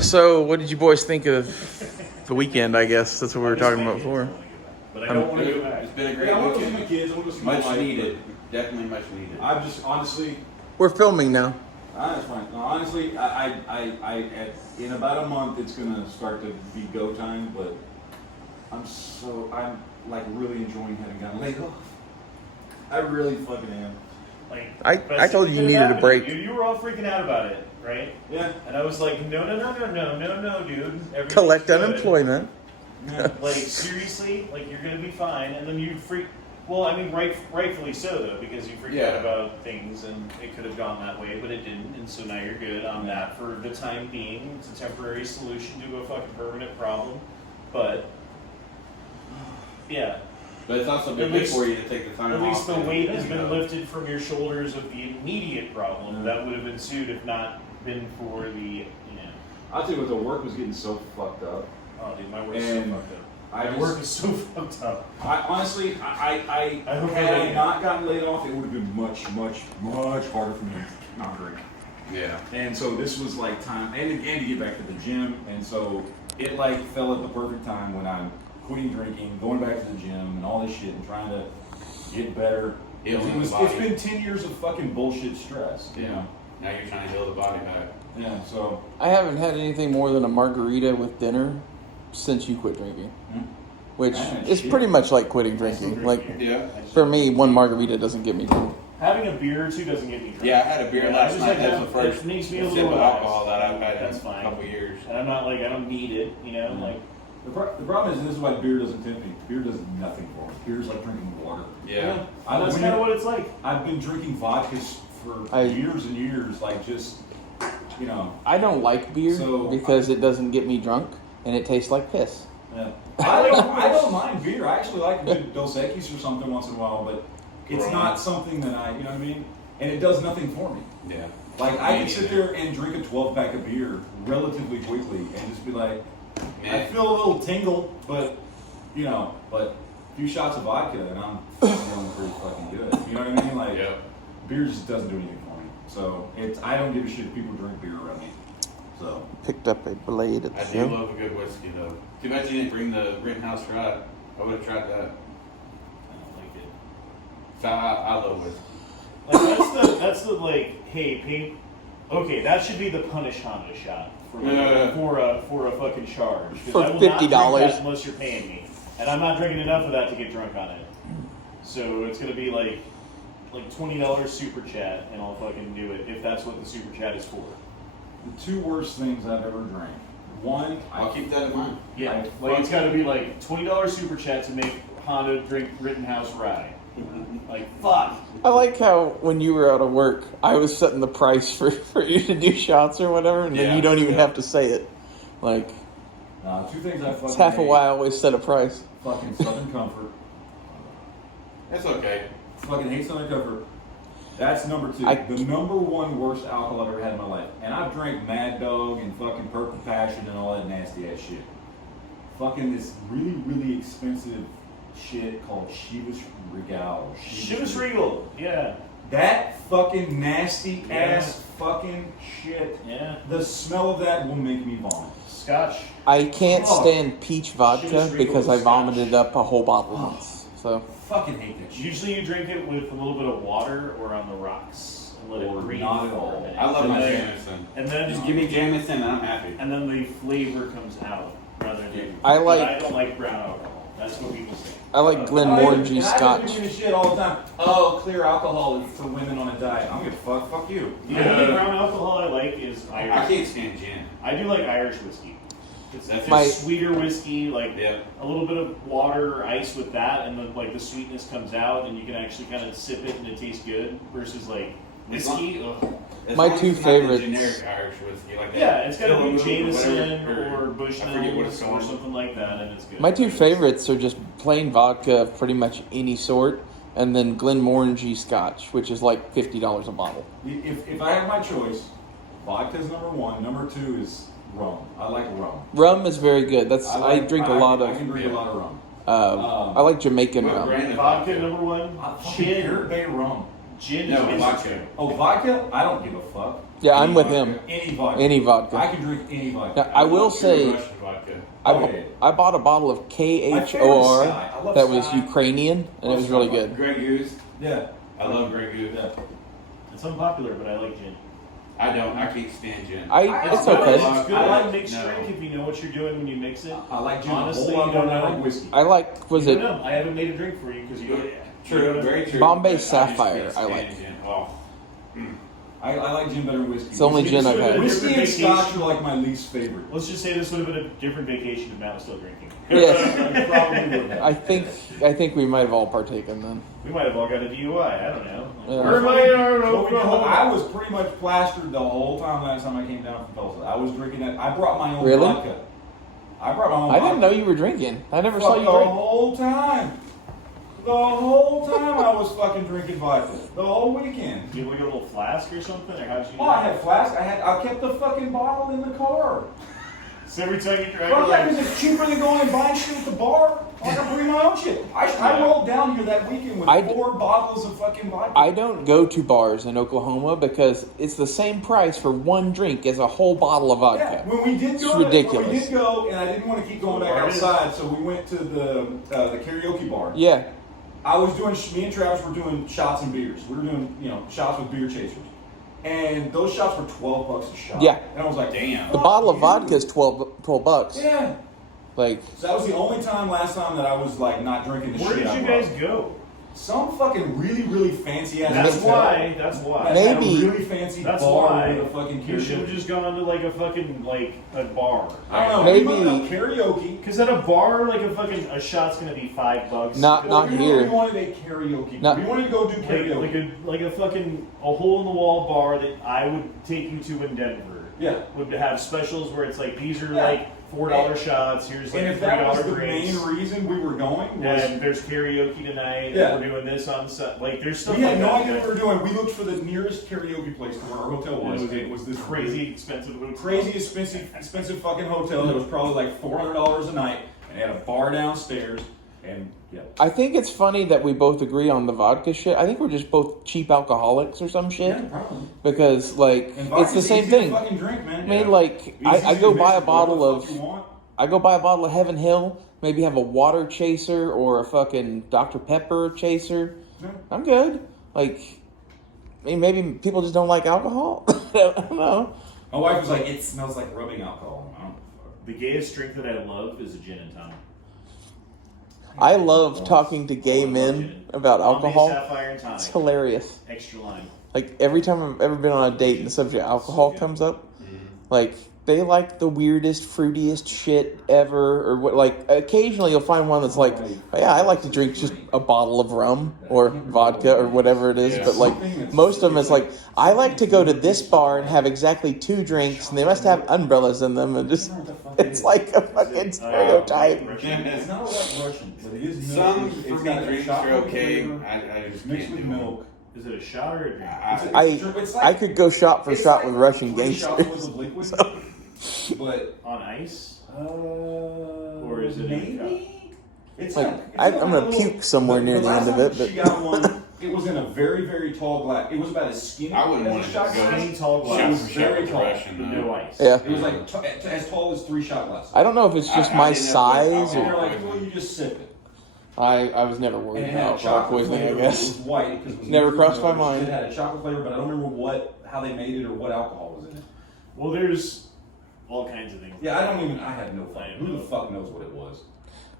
So, what did you boys think of the weekend? I guess that's what we were talking about before. But I don't want to go back. It's been a great Yeah, I want to weekend. see my kids. I want to see my Much wife. needed. Definitely much needed. I'm just honestly, We're filming now. that's fine. No, honestly, in about a month it's gonna start to be go time. But I'm like really enjoying having gotten laid off. I really fucking am. Like, I best told thing you that you could've needed a happened. break. You were all freaking out about it, right? Yeah. And I was like, no, dude. Everything's Collect good. unemployment. Yeah. Like, seriously? Like, you're going to be fine. And then you freak. Well, I mean, rightfully so, though, because you freaked out about things and it could have gone that way, but it didn't. And so now you're good on that for the time being. It's a temporary solution to a fucking permanent problem. But, yeah. But it's also been At good least- for you to take the time At off. least the and, weight has you been know. lifted from your shoulders of the immediate problem that would have ensued if not been for the, I'll tell you what, the work was getting so fucked up. oh dude, my work is so And fucked up. I My just- work is so fucked up. I honestly, I hope had I- I not gotten laid off, it would have been much harder for me to not drink. Yeah. And so this was like time, and to get back to the gym, and so it like fell at the perfect time when I'm quitting drinking, going back to the gym, and all this shit, and trying to get better. Healing the It's body. been 10 years of fucking bullshit stress, you know? Now you're trying to heal the body back. Yeah, so. I haven't had anything more than a margarita with dinner since you quit drinking, which Man, is shit. pretty much like quitting I still drinking. drink Like beer. Yeah. for me, one margarita doesn't get me drunk. Having a beer or two doesn't get me drunk. Yeah, I had a beer I last just night. like That's to the have- first It makes me a sip little of relaxed. alcohol that I've had That's in fine. a couple years. And I'm not like, I don't need it, like, The problem is, and this is why beer doesn't tempt me. Beer does nothing for me. Beer is like drinking water. Yeah. That's when kind of you- what it's like. I've been drinking vodkas for years and years, like just, you know. I don't like beer So, because it doesn't get me drunk and it tastes like piss. Yeah. I don't mind beer. I actually like a good Dos Equis or something once in a while, but it's Corona. not something that I, you know what I mean? And it does nothing for me. Yeah. Like, I can Me sit neither. there and drink a 12-pack of beer relatively quickly and just be like, I Man. feel a little tingle, but, you know, but a few shots of vodka and I'm feeling pretty fucking good. You know what I mean? Like, Yep. beer just doesn't do anything for me. So, I don't give a shit if people drink beer around me. So, Picked up a blade at I the do gym. love a good whiskey though. Too bad you didn't bring the Rittenhouse Rye. I would have tried that. I don't like it. So I love whiskey. Like that's the like, hey, pay. Okay, that should be the punish Honda shot for a fucking charge. 'Cause For I will not drink $50. that unless you're paying me, and I'm not drinking enough of that to get drunk on it. So it's gonna be like $20 super chat, and I'll fucking do it if that's what the super chat is for. the two worst things I've ever drank. One, I'll keep that in mind. Yeah, I like it's got to be like $20 super chat to make Honda drink Rittenhouse Rye. Like fuck. I like how when you were out of work, I was setting the price for you to do shots or whatever, and then Yeah, you don't even yeah. have to say it. Like, two things I fucking it's half a hate. why I always set a price. Fucking Southern Comfort. That's okay. Fucking hate Southern Comfort. That's number two. I- The number one worst alcohol I've ever had in my life. And I've drank Mad Dog and fucking Purple Passion and all that nasty ass shit. Fucking this really, really expensive shit called Chivas Regal. Chivas Regal. Yeah. That fucking nasty Yeah. ass fucking shit. Yeah. The smell of that will make me vomit. Scotch. I can't Oh. stand peach vodka Chivas Regal because I Scotch. vomited up a whole bottle Oh. once. So Fucking hate that shit. Usually you drink it with a little bit of water or on the rocks and let Or it breathe not at for a all. minute. I love and my then, Jameson. and then Just give me Jameson and I'm happy. and then the flavor comes out rather than. I but like- I don't like brown alcohol. That's what people say. I like Glenmorangie And Scotch. I do this shit all the time. Oh, clear alcohol is for women on a diet. I'm gonna fuck you. The only brown alcohol I like is Irish. I can't stand gin. I do like Irish whiskey. It's That's My- just sweeter whiskey, like Yeah. a little bit of water or ice with that, and then like the sweetness comes out, and you can actually kind of sip it and it tastes good. Versus like whiskey, ugh. As My long as two it's not the favorites- generic Irish whiskey like that. Yeah, it's got to be Philip or Jameson whatever, or Bush I forget what it's or called. something like that, and it's good. My two favorites are just plain vodka of pretty much any sort, and then Glenmorangie Scotch, which is like $50 a bottle. If I have my choice, vodka's number one. Number two is rum. I like rum. Rum is very good. I drink a lot I can of. drink a lot of rum. I like Jamaican What rum. brand of Vodka number one. Fucking Gin. Caribbean rum. Gin No, is vodka. Oh, vodka? I don't give a fuck. Yeah, I'm Any with vodka, him. Any vodka. Any vodka. I can drink any vodka. Now, I will love say, True Russian vodka. I bought a bottle of My favorite KHOR Sky. I love that was Sky. Ukrainian, and it was really good. Grey Goose. Yeah. I love Grey Goose. Yeah. It's unpopular, but I like gin. I don't. I can't stand gin. It's good. okay. It's good. I I like- like mixed no. drink if you know what you're doing when you mix it. I like gin Honestly, a whole lot you more don't than I know. like whiskey. I like, was You it don't know. I haven't made a drink for you because you don't. True, very true. Bombay but I just Sapphire, can't I stand like. Gin. Oh. I like gin better than whiskey. It's the only Whiskey gin I've is had. good. Whiskey and Different scotch are like my least favorite. Let's just say this would have been a different vacation if Matt was still drinking. Yes. Probably would have. I think we might have all partaken then. We might have all got a DUI. I don't know. Yeah. Where am I in Well, we know, Oklahoma? I was pretty much plastered the whole time last time I came down from Tulsa. I was drinking it. I brought my own Really? vodka. I brought my own I vodka. didn't know you were drinking. I never saw Fuck, you the drink. whole time. The whole time I was fucking drinking vodka. The whole weekend. Do you have like a little flask or something, or how'd you? Oh, I had flask. I kept the fucking bottle in the car. So every time you drive, Well, you're yeah, like, because it's cheaper than going and buying shit at the bar. I can bring my own shit. I rolled down here that weekend with I- 4 bottles of fucking vodka. I don't go to bars in Oklahoma because it's the same price for one drink as a whole bottle of Yeah, vodka. when we did It's go, ridiculous. When we did go, and I didn't want to keep going back Bar it is. outside, so we went to the karaoke bar. Yeah. I was doing, me and Travis were doing shots and beers. We were doing, shots with beer chasers. And those shots were $12 a shot. Yeah. And I was like, Damn. The fuck bottle of you. vodka is 12 bucks. Yeah. Like, So that was the only time last time that I was like not drinking the where shit did I you brought. guys go? Some fucking really, really fancy ass That's hotel. why. That's why. That had a Maybe- really fancy That's bar why. with a fucking You should have karaoke. just gone to like a fucking a bar. I don't know. Maybe- We went to karaoke. Because at a bar, like a shot's gonna be $5. Not We here. wanted a karaoke. Not- we wanted to go do karaoke. like a fucking a hole in the wall bar that I would take you to in Denver. Yeah. Would have specials where it's like these are Yeah. like $4 shots. Here's like And if that was $3 the drinks. main reason we were going, was And there's karaoke tonight. Yeah. And we're doing this on set. Like there's stuff we like had no that. idea what we were doing. We looked for the nearest karaoke place to where our hotel was. And It was this crazy expensive. hotel. crazy expensive fucking hotel that was probably like $400 a night, and it had a bar downstairs. And yeah, I think it's funny that we both agree on the vodka shit. I think we're just both cheap alcoholics or some shit. yeah, probably. Because, like, And it's vodka's the same easy to thing. fucking drink, man. I mean, Yeah. like, Easy I to go mix buy a with bottle whatever the of... fuck you want. I go buy a bottle of Heaven Hill, maybe have a water chaser or a fucking Dr. Pepper chaser. Yeah. I'm good. Like, I mean, maybe people just don't like alcohol. I don't know. My wife was like, "It smells like rubbing alcohol." I don't fuck. The gayest drink that I love is a gin and tonic. I love talking to gay men about Bombay alcohol. Sapphire and tonic. It's hilarious. Extra lime. Like, every time I've ever been on a date and the subject of alcohol comes up, like, they like the weirdest, fruitiest shit ever. Or what? Like, occasionally you'll find one that's like, oh, yeah, I like to drink just a bottle of rum or vodka or whatever it is. Yeah. But, like, most of them is like, I like to go to this bar and have exactly 2 drinks, and they must have umbrellas in them. And just, it's like a fucking stereotype. It's not all that Russian, but it is Some milk. It's fruity got a drinks are chocolate okay. flavor I just mixed can't with do milk. Is it a shot or a drink? I could go shot for it's shot like with Russian 3 shots worth gangsters. of liquid, but On ice? or is it in a maybe? It's Like, like, I'm gonna puke somewhere near the end of it, but- she got one. It was in a very, very tall glass. It was about as skinny I wouldn't as want a to shot just go. glass. Skinny tall It glass. was very tall. With no ice. Yeah. It was like as tall as 3 shot glasses. I don't know if it's just I my didn't have size And they're or like, well, you just sip it. I was never worried And it had about a alcohol chocolate poisoning, I flavor. guess. It was white. 'Cause it was Never fruit crossed my milk. mind. It had a chocolate flavor, but I don't remember how they made it or what alcohol was in it. Well, there's all kinds of things. Yeah, I had no fucking. Who the fuck knows what it was?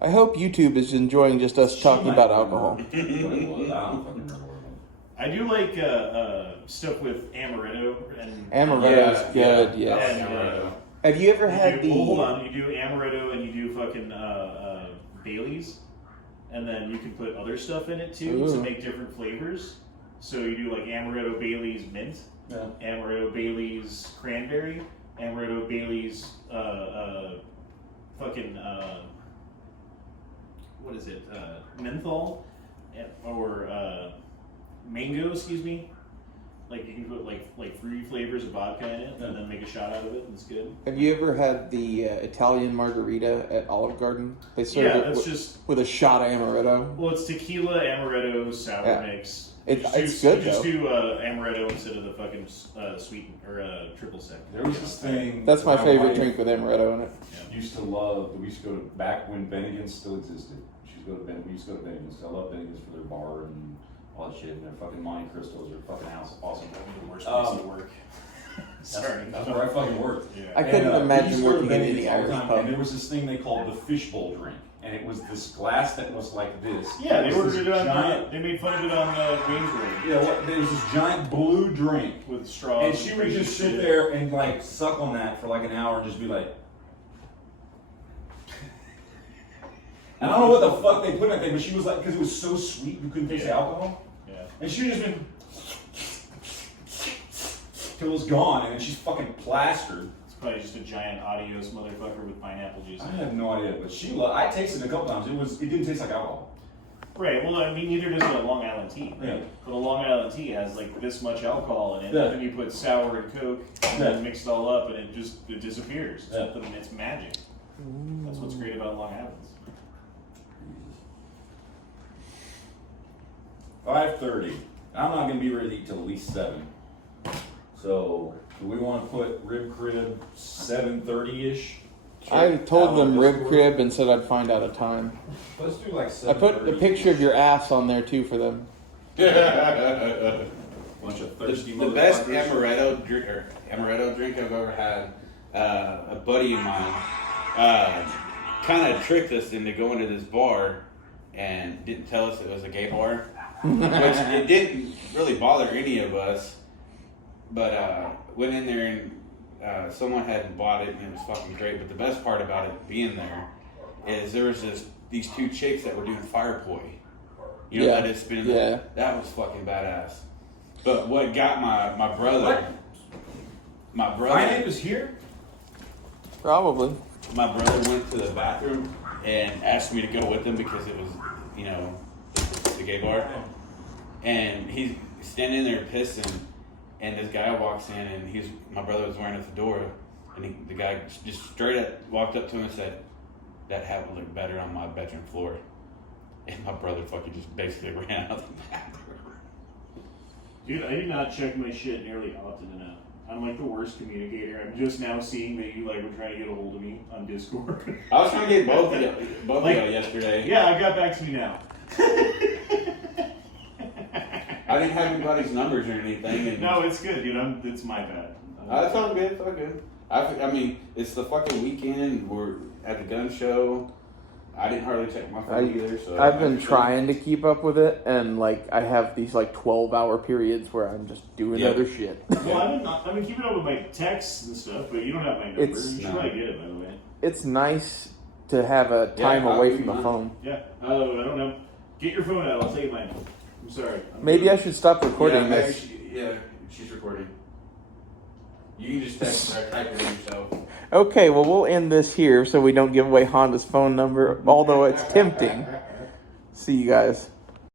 I hope YouTube is enjoying just us talking about alcohol. What it was. I don't fucking remember what it was. I do like stuff with amaretto and Amaretto's Yeah, good, yeah. yes. And, Amaretto. Have you ever you had do, the... well, hold on. You do amaretto and you do fucking Bailey's, and then you can put other stuff in it too Ooh. to make different flavors. So you do like amaretto Bailey's mint, Yeah. amaretto Bailey's cranberry, amaretto Bailey's fucking what is it? Menthol or mango, excuse me. Like you can put like 3 flavors of vodka in it, and then make a shot out of it, and it's good. Have you ever had the Italian margarita at Olive Garden? They serve Yeah, it that's with, just with a shot of amaretto. well, it's tequila, amaretto, sour Yeah. mix, It's good Just though. do amaretto instead of the fucking sweet or triple sec. There was this thing. That's my that favorite wife drink with amaretto in it. Used to love. We used to go to back when Bennigan's still existed. We used to go to Bennigan's. I love Bennigan's for their bar and all that shit. And their fucking Monte Cristos are fucking awesome. The worst place to work. Sorry. That's where I fucking worked. Yeah. I couldn't we imagine used to go to working in Bennigan's any all the Irish time, pub. And there was this thing they called the fishbowl drink, and it was this glass that was like this. Yeah, they It was ordered this it on. giant. They made fun of it on Waynesburg Yeah, there was this giant blue drink, with straws. and she would just sit there and like suck on that for like an hour and just be like. And I don't know what the fuck they put in that thing, but she was like, because it was so sweet, you couldn't taste the alcohol. Yeah. And she just been till it was gone, and then she's fucking plastered. It's probably just a giant adios motherfucker with pineapple juice. I have no idea, but I tasted it a couple times. It didn't taste like alcohol. Right. Well, I mean, neither does a Long Island tea. Right? Yeah. But a Long Island tea has like this much alcohol in it. Yeah. And then you put sour and Coke, and Yeah. then mix it all up, and it disappears. Yeah. It's magic. That's what's great about Long Island. 5:30. I'm not gonna be ready to eat till at least 7. So, do we want to put rib crib 7:30-ish? I told them rib crib and said I'd find out a time. Let's do like I 7. put a picture of your ass on there too for them. Bunch of thirsty The best motherfuckers. amaretto drink I've ever had. A buddy of mine kind of tricked us into going to this bar and didn't tell us it was a gay bar, which it didn't really bother any of us. But went in there and someone had bought it and it was fucking great. But the best part about it being there is there was these 2 chicks that were doing fire poi. You know Yeah. that it's been Yeah. That was fucking badass. But what got my brother? My My brother. name is here. Probably. My brother went to the bathroom and asked me to go with him because it was, the gay bar. And he's standing there pissing, and this guy walks in, and my brother was wearing a fedora, and the guy just straight up walked up to him and said, "That hat would look better on my bedroom floor." And my brother fucking just basically ran out of the bathroom. Dude, I do not check my shit nearly often enough. I'm like the worst communicator. I'm just now seeing that you like were trying to get a hold of me on Discord. I was trying to get both of Like- y'all yesterday. Yeah, I got back to me now. I didn't have anybody's numbers or anything. And No, it's good, dude. It's my bad. It's all good. It's all good. I mean, it's the fucking weekend. We're at the gun show. I didn't hardly check my phone either. So I've been trying to keep up with it, and like I have these like 12-hour periods where I'm just doing Yeah. other shit. Well, I've been keeping up with my texts and stuff, but you don't have my number. It's- You should No. probably get it, by the way. It's nice to have a time I'll away do from the mine. phone. Yeah. I don't know. Get your phone out. I'll take mine. I'm sorry. Maybe I should stop recording yeah, maybe this. she's recording. You can just text her, type it in yourself. Okay, well we'll end this here so we don't give away Honda's phone number, although it's tempting. See you guys.